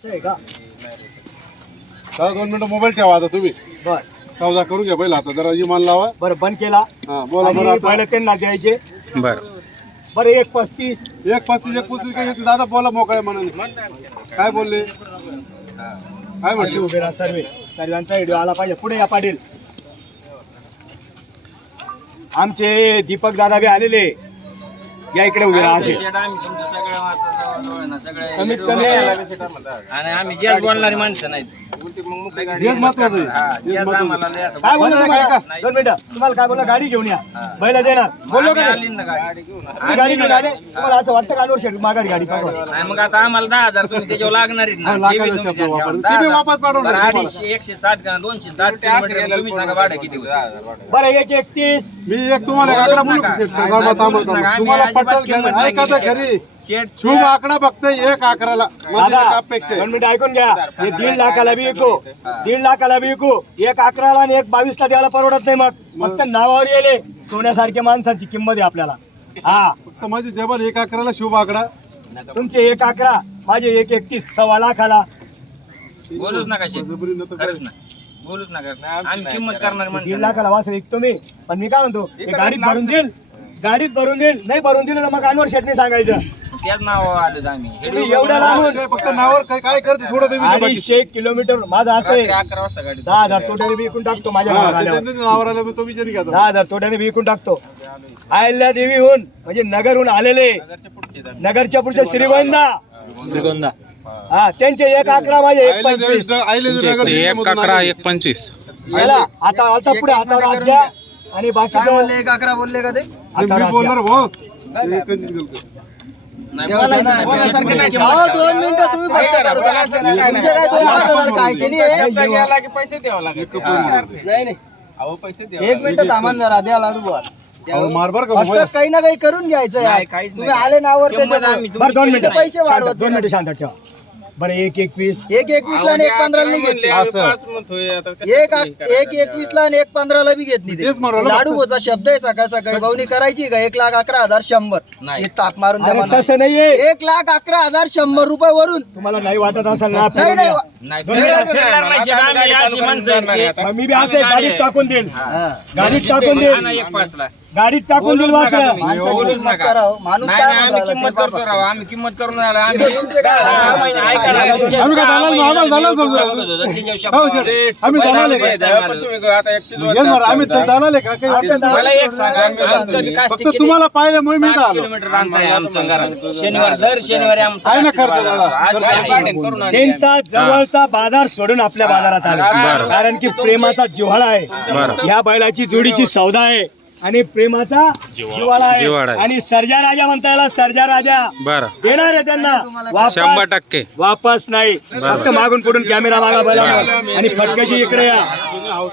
का? 2 मिनिटं मोबाईल ठेवा आता तुम्ही. बर सौदा करून घ्या पहिला आता जरा इमान लावा. बरं बंद केला. हा बोला बरं आणि आता. पहिले त्यांना द्यायचे. बर बरं 1.35 1.35 काय घेतलं दादा बोला मोकळ्या मनाने. काय बोलले काय अशी म्हटले? उभे राहा सर्वांचा व्हिडिओ आला पाहिजे. पुढे या पाटील. आमचे दीपक दादा बी आलेले. या इकडे उभे राहा असे. कमीत कमी आणि आम्ही जे बोलणारी माणसं नाहीत. हेच महत्वाचं आहे. हेच महत्वाचं आहे. काय बोलला बोला, काय तुम्हाला? 2 मिनिटं. तुम्हाला काय बोलला? गाडी घेऊन या. बैल देणार बोललो का नाही? तुम्ही गाडी घेऊन आले. तुम्हाला असं वाटतं का अनवर शेट माघारी गाडी पाठवा? नाही मग आता आम्हाला 10,000 तुम्ही त्याच्यावर लागणारच हा, ना. लागायचं शब्द वापरतो. ते बी वापस पाठवणार तुम्हाला. 250 160 का 260 किलोमीटर तुम्ही सांगा भाडं किती होतं. बरं 1.31 मी एक तुम्हाला एक आकडा बोलू का? थांबा, थांबा, थांबा. तुम्हाला पटल घ्या. ऐका तर खरी शुभ आकडा फक्त 1.11 दादा अपेक्षा 2 मिनिटं ऐकून घ्या. हे 1.5 लाखाला बी विकू. 1.5 लाखाला बी विकू. 1.11 आणि 1.22 द्यायला परवडत नाही. मग फक्त नावावर येले सोन्यासारख्या माणसांची किंमत आहे आपल्याला. हा फक्त माझी जबर 1.11 शुभ आकडा. तुमचे 1.11 माझे 1.31 सव्वा लाखाला. बोलूच नका शेठ. खरंच ना बोलूच नका. आम्ही किंमत करणार 1.5 माणसं लाखाला वासर विकतो मी. पण मी काय म्हणतो हे गाडीत भरून देईल. गाडीत भरून देईल. नाही भरून दिलं तर मग अनवर शेटने सांगायचं. त्याच नाव आलो आम्ही. तुम्ही एवढ्या लांबून ते फक्त नावावर काय करते सोडा तुम्ही. 250 किलोमीटर माझं असं आहे. 11 वाजता गाडी 10,000 तोट्याने बी विकून टाकतो माझ्या नावावर आल्यावर. नावावर आलं तो विचार घ्या. 10,000 तोट्याने बी विकून टाकतो. अहिल्या देवीहून म्हणजे नगरहून आलेले. नगरच्या पुढचे जण. नगरच्या पुढच्या श्रीगोंदा हा त्यांचे 1.11 माझे 1.25 1.11 1.25 याला आता आता पुढे हातावर हात द्या आणि बाकीचं 1.11 बोलले का ते? हातावर हात बोलणार द्या. भाऊ. नाही बोलायसारखं नाही. पैसे द्यावं लागेल. एक मिनिट थांबा जरा द्या लाडू बुवा. अहो, मार बरं का फक्त भाऊ. काही ना काही करून घ्यायचं यार. नाही, काहीच तुम्ही नाही. आले नावर किंमत त्याच्यावर. आम्ही बरं 2 मिनिटं पैसे वाढवत 2 मिनिटं शांत ठेवा. बरं 1.21 एक 21 ला आणि 1.15 ला घेतली. एक 21 ला आणि 1.15 ला बी घेतली. तेच म्हणलं ना. लाडू बोचा शब्द आहे सकाळ सकाळी भाऊनी करायची का 1,11,100 नाही. हे ताप मारून द्या अरे म्हणा. तसं नाहीये. 1,11,100 रुपये वरून. तुम्हाला नाही वाटत असेल ना नाही नाही नाही फिरणार नाही शेठ. आम्ही अशी माणसं आहेत की- मग मी बी असं गाडीत टाकून देईल. हा. गाडीत टाकून देईल. आणा 1.5 ला. गाडीत टाकून देईल वासर. माणसाची बोलूच किंमत नका. करा हो. माणूस नाही काय नाही, म्हणून आम्ही राहिला किंमत ते करतो बाबा. राव. आम्ही किंमत करून राहिलो. आम्ही इथं तुमचे काय? 6 महिने ऐका ना. तुमचे आम्ही काय 6 दलाल- महिने आम्हाला दलाल समजू. त्याच्यावर शब्द हो, वाढले. शेठ. आम्ही दलाल आहे का? बैलामध्ये द्या मला. हेच बरं, आम्ही तर दलाल आहे का काही? आमच्या दलाल- मला एक सांगा. आमचं बी कास्टिंग फक्त किती? तुम्हाला पाहिल्यामुळे मी इथं 7 आलो. किलोमीटर अंतर आहे आमचं घरात. शनिवार दर शनिवारी आमचं आहे ना कास्टिंग खर्च बाजार दादा? असतो. आज भाडे करून आणले आम्ही. त्यांचा जवळचा बाजार सोडून आपल्या बाजारात आला. बरं. कारण की प्रेमाचा जिव्हाळा आहे. ह्या बैलाची जोडीची सौदा आहे आणि प्रेमाचा जिव्हाळा जिव्हाळा आहे. आहे. आणि सर्जा राजा म्हणता याला सर्जा राजा बरं देणार आहे त्यांना 100% वापस नाही. फक्त मागून पुढून कॅमेरा मागा बैलावर आणि फटकाशी इकडे या.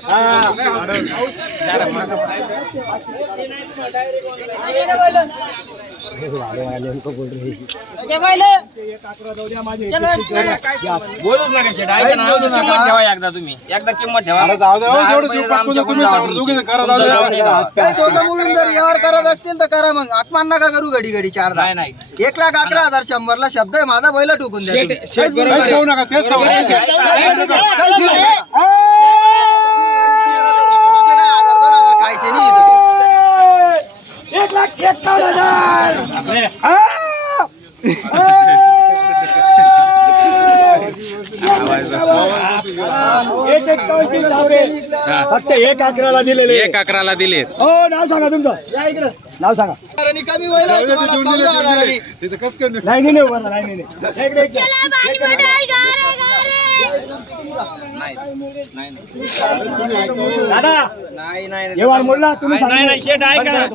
हा. बोलूच नका शेठ. ऐका ना. आमची किंमत ठेवा एकदा तुम्ही. एकदा किंमत ठेवा. अरे जाऊ द्या, हो, 10 जेवढं रुपये जीव पटकून आमच्याकडून तुम्ही जाऊ सांगा, तुमचे. दोघीजण करा, जाऊ द्या. तुमचं जाऊन येतो. काही दोघं मिळून जर व्यवहार करत असतील तर करा मग. अपमान नका करू घडी घडी 4 नाही नाही 1,11,100 ला शब्द आहे माझा बैल ठोकून द्या तुम्ही. काहीच बोलू काहीच नका. खाऊ नका तेच सांगू. काहीच बोलू नका. तुमचे काय 1,000-2,000 खायचे नाही इथं. 1.51 फक्त 1.11 दिलेले. 1.11 दिलेत. हो नाव सांगा तुमचं. या इकडं. नाव सांगा. आणि कमी बैल आहे जाऊ द्या, ते तुम्हाला, देऊन दिले, 14,000 देऊन दिले. तिथं कसं काय नाही? नाही नाही उभा राहा, नाही नाही इकडे, इकडे. दादा नाही नाही व्यवहार मोडला तुम्ही नाही नाही शेठ ऐका ना.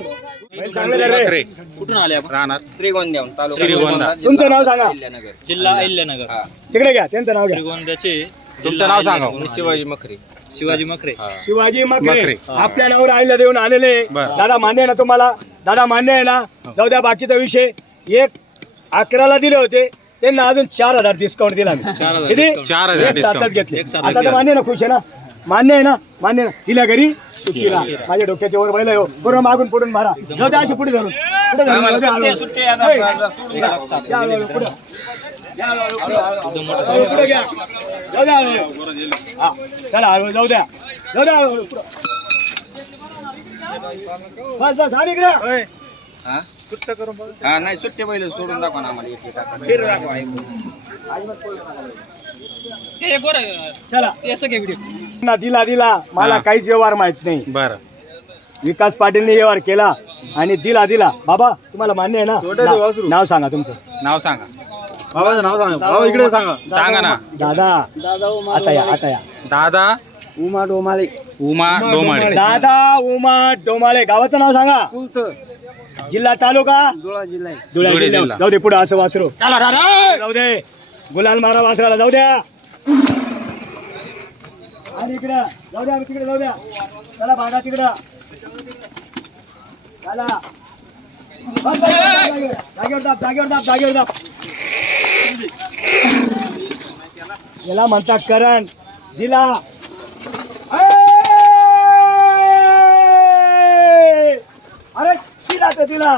चांगले झाले. बकरे कुठून आले आपण? राहणार श्रीगोंद्याहून तालुका श्रीगोंदा. तुमचं नाव सांगा. जिल्हानगर. जिल्हा अहिल्यानगर. तिकडे घ्या त्यांचं नाव घ्या. श्रीगोंद्याचे तुमचं नाव सांगा. शिवाजी मखरे. शिवाजी मखरे. शिवाजी मकरे मकरे. आपल्या नावावर आईला देऊन आलेले. बरं. दादा मान्य आहे ना तुम्हाला? दादा मान्य आहे ना? जाऊ द्या बाकीचा विषय. 1.11 दिले होते त्यांना अजून 4,000 डिस्काउंट दिला मी. 4,000 किती? discount. 4,000 एक साथच discount. घेतले. एक साथच आता तर घेतले. मान्य ना? खुश आहे ना? मान्य आहे ना? मान्य ना? तिला घरी सुट्टीला माझ्या डोक्याच्या वर बैल आहे हो. बरोबर मागून पुढून मारा. जाऊ द्या अशी पुढे धरून पुढे धरून. आम्हाला जाऊ द्या, सुट्टी- हळू. सुट्टी आता ऐ, सोडून द्या. या, हळू, पुढे. पुढे घ्या. जाऊ द्या हळू. हा, चला हळू जाऊ द्या. जाऊ द्या हळू. पुढं. बस बस आणि इकडे. हा? हा नाही सुट्टे बैल सोडून दाखवा ना आम्हाला एक असा चला ना दिला मला हा. काहीच व्यवहार माहित नाही. बरं विकास पाटीलने व्यवहार केला आणि दिला बाबा तुम्हाला मान्य आहे ना? नाव सांगा तुमचं. नाव सांगा. बाबाचं नाव सांगा. बाबा इकडे सांगा. सांगा ना. दादा आता या दादा उमा डोमाळे. उमा डोमाळे. दादा उमा डोमाळे. गावाचं नाव सांगा. जिल्हा तालुका धुळे धुळे जिल्हा. जिल्हा. जाऊ दे पुढे असं वासरू जाऊ दे. गुलाल मारा वासराला जाऊ द्या. आणि इकडं जाऊ द्या. तिकडे जाऊ द्या. चला भागा तिकडं. चला बस, जागेवर दाब. याला म्हणतात करण. दिला अरे दिला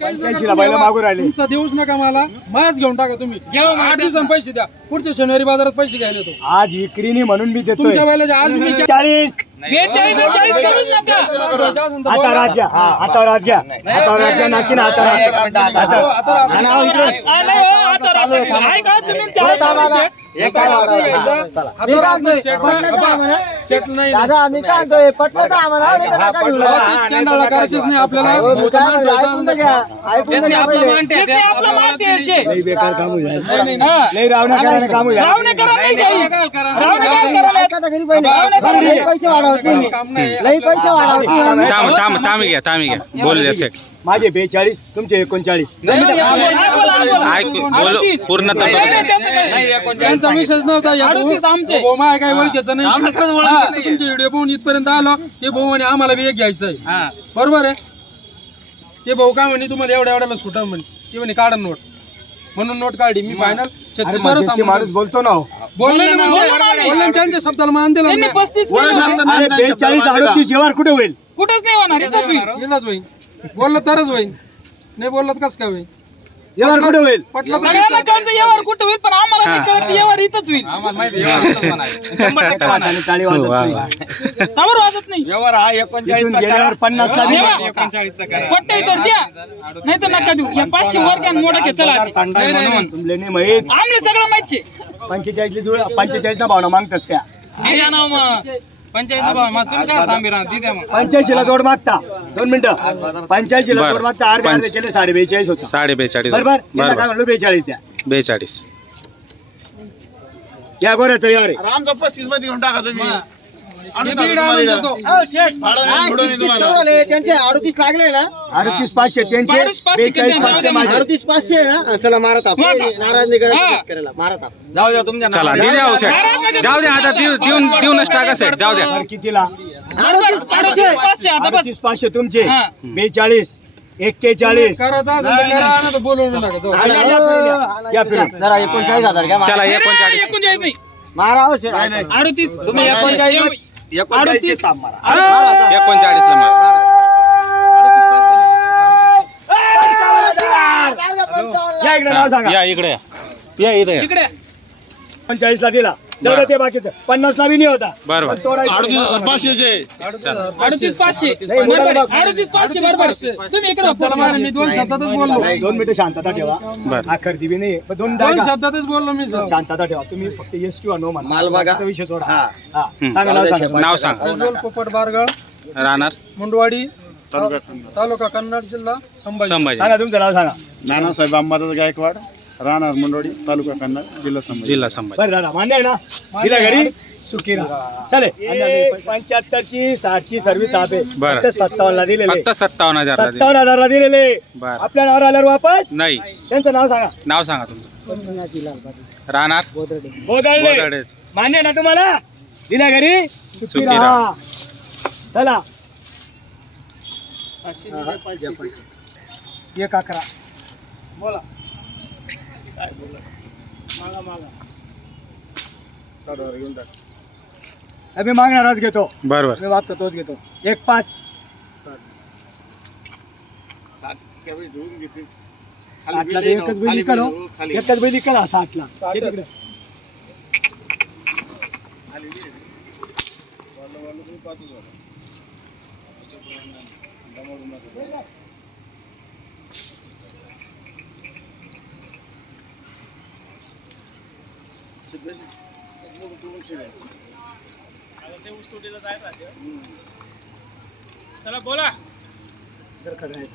पंच्याऐंशीला बैल मागून राहिले. तुमचा देऊच नका मला मायाच घेऊन टाका तुम्ही 8 दिवसांनी पैसे द्या. पुढच्या शनिवारी बाजारात पैसे घ्यायला येतो. आज विक्रीनी म्हणून मी देतो. तुमच्या बैलाच्या आज मी 40 आता रात घ्या. हा आता रात घ्या. नाकी ना आता शेट नाही दादा आम्ही काय आणतोय पटलं तर आम्हाला चेंडाळा करायचीच नाही आपल्याला. भाऊचा मान ठेवायचा असेल तर लई बेकार काम होईल. लई रावणा करायला काम होईल. पैसे वाढवत नाही. काम नाही. लई पैसे वाढवत नाही. थांबी घ्या बोल द्या सेट. माझे 42 तुमचे 39. ऐकू बोल पूर्ण त्यांचा विषयच नव्हता. या भाऊ माय काय ओळखीचं नाही. तुमचे व्हिडिओ पाहून इथपर्यंत आलो. ते भाऊ म्हणे आम्हाला बी एक घ्यायचं आहे. बरोबर आहे. ते भाऊ काय म्हणे तुम्हाला एवढ्याला सुटा म्हणे. ते म्हणे काढा नोट. म्हणून नोट काढली. मी फायनल 36 माणूस बोलतो ना. बोलले ना त्यांच्या शब्दाला मान दिला. 42 38 व्यवहार कुठे होईल? कुठंच नाही होणार इथंच होईल. येणारच होईल. बोललं तरच होईल. नाही बोललं तर कसं काय होईल? व्यवहार कुठे होईल? पटलं तर सगळ्यांना कळतं व्यवहार कुठं होईल पण आम्हाला नाही कळत व्यवहार इथंच होईल. आणि टाळी वाजत नाही. त्यावर वाजत नाही. इथून गेल्यावर 50 ला दिली. पट्टे तर द्या नाही तर नका देऊ. या 500 वर घ्या मोठा घे चला आधी. तुमले नाही माहित. आमले सगळं माहिती 45 ना भावना मागतस त्या. द्या ना मग पंचायत मग तुम्ही काय थांबी राहा द्या मग. 85 ला जोड मागता. 2 मिनिटं. 85 ला जोड मागता. अर्धे केले 42.5 होता. 42.5 बरोबर. काय म्हणलो 42 द्या. 42. या गोऱ्याचं यार आमचा 35 मध्ये घेऊन टाका तुम्ही. त्यांचे 38 लागले ना. 38,500 त्यांचे 42,500 माझे. 38,500 ना. चला मारत आपण नाराज नाही करायला मारत आपण. जाऊ द्या तुमच्या चला दिले हो सेट. जाऊ द्या आता देऊनच टाका सेट. जाऊ द्या. बरं, कितीला? 38,500 आता बस. 38,500 तुमचे. हा. 42 41. करायचं असेल तर करा. नाही तर बोलवू नका. जाऊ. या फिरून. जरा 39,000 घ्या. चला अरे, 39. 39 नाही मारा हो शेट. 38 तुम्ही 39 ताप मारा. 39 ला मार. या इकडे नाव सांगा. या इकडे या इथे या. इकडे 45 ला दिला. जाऊ ते बाकीचं 50 ला बी नाही होता. बरोबर. 500चे 38,500 नाही, बरोबर बघ. 38,500 बरोबर. तुम्ही इकडे शब्दाला मारा. मी 2 शब्दातच बोललो. 2 मिनिटं शांतता ठेवा. बरं. आखर दिवी नाही. 2 2 शब्दातच बोललो मी सर. शांतता ठेवा. तुम्ही फक्त येस किंवा नो म्हणा. माल बघा. आता विषय सोडा. हा. हा. सांगा नाव सांगा. नाव सांग. प्रज्वल पोपट बारगळ राहणार मुंडवाडी तालुका कन्नड जिल्हा संभाजी. संभाजी. सांगा तुमचं नाव सांगा. नानासाहेब अंबादास गायकवाड राहणार मुंडोडी तालुका कन्नड जिल्हा संभाजी. जिल्हा संभाजी. बरं दादा मान्य आहे ना? दिला घरी सुखी राहा. चले 75 ची 60 ची सर्व्हिस आहे. बरं. फक्त 57 ला दिलेले. फक्त 57,000 ला दिले. 57,000 ला दिलेले. बरं. आपल्या नावावर आल्यावर वापस. नाही. त्यांचं नाव सांगा. नाव सांगा तुमचं. राहणार बोदळले. बोदळेच. मान्य ना तुम्हाला? दिल्या घरी सुखी सुखी राहा. राहा. चला 111 बोला. मी मागणारच घेतो. बरोबर. मी वागतो तोच घेतो. 1.5 आठला तर एकच बैल इकल हो. एकच बैल इकल असा आठला हे तिकडे. चला बोला जर खरडायचं.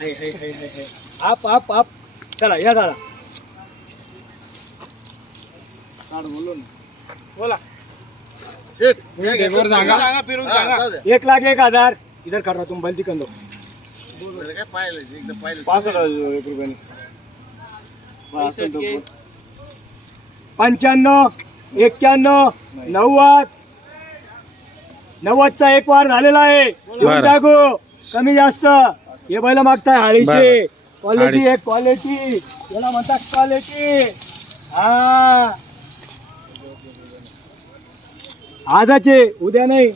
हाय, हाय, हाय, हाय, हाय. आप आप आप चला या दादा बोला शेठ, सांगा. फिरून हा, जाऊ दे. 1,01,000 इधर कर रहा तुम बल्दी कर दो. बरं, काय पाहिलं एकदम पाहिलं 65,000 रुपये 95 91 90 90चा एक वार झालेला आहे. देऊन बरं. टाकू कमी जास्त. हे बैल मागताय हाळीचे. बरं. क्वालिटी हाळीचे. एक क्वालिटी याला म्हणतात क्वालिटी. हा आजचे उद्या नाही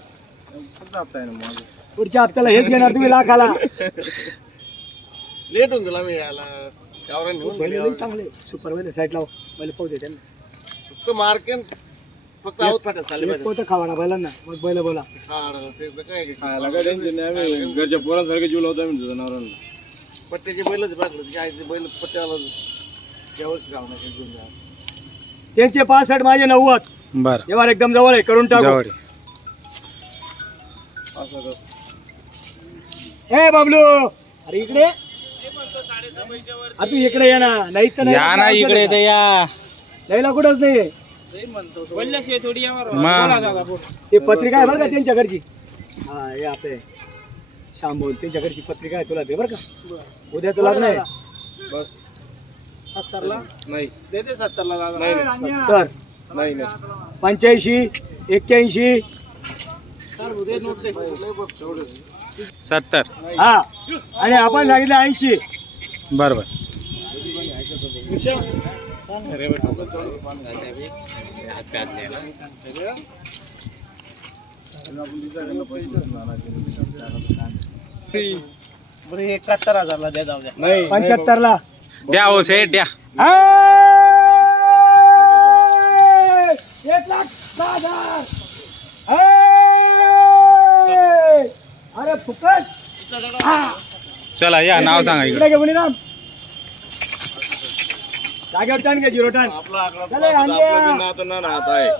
पुढच्या हप्त्याला हेच घेणार तुम्ही लाखाला. लेट होऊन गेला मी यायला गावरान नेऊन बैल गेले. लई चांगले सुपर बैल साईड लाव बैल पाहू दे त्यांना. फक्त मार्केट फक्त आऊत फाटत चालले एक पाहिजे. पोतं खावाडा बैलांना मग बैल बोला. हा, ते तर काय घरच्या पोरांसारखे जीव लावतो आम्ही जनावरांना. पट्ट्याचे बैलच बाकलं काय ते बैल पट्ट्याला यावर्षी राहणार घेऊन जा. त्यांचे 65 माझे 90 बर व्यवहार एकदम जवळ आहे करून टाकू. जवळ ए बाबलू अरे इकडे तू इकडे ये ना नाही तर नाही या ना इकडे तर या नाहीला कुठंच नाहीये. बोलल्याशिवाय थोडी यावर मग ते पत्रिका आहे बरं का त्यांच्या घरची. हा हे आपले शांभोल त्यांच्या घरची पत्रिका आहे तुला दे बरं का. उद्या तुला नाही 70ला नाही देते 70ला दादा. तर 85 81 70 हा आणि आपण सांगितलं 80. बरोबर बरं 71,000ला द्या जाऊ द्या. 75ला द्या हो सेठ द्या. 1,10,000. अरे फुकट. चला या नाव सांगा इकडे. इकडे घेऊन ये ना. जागेवर टन घे 0 टन. चला, आणूया. ना आता आहे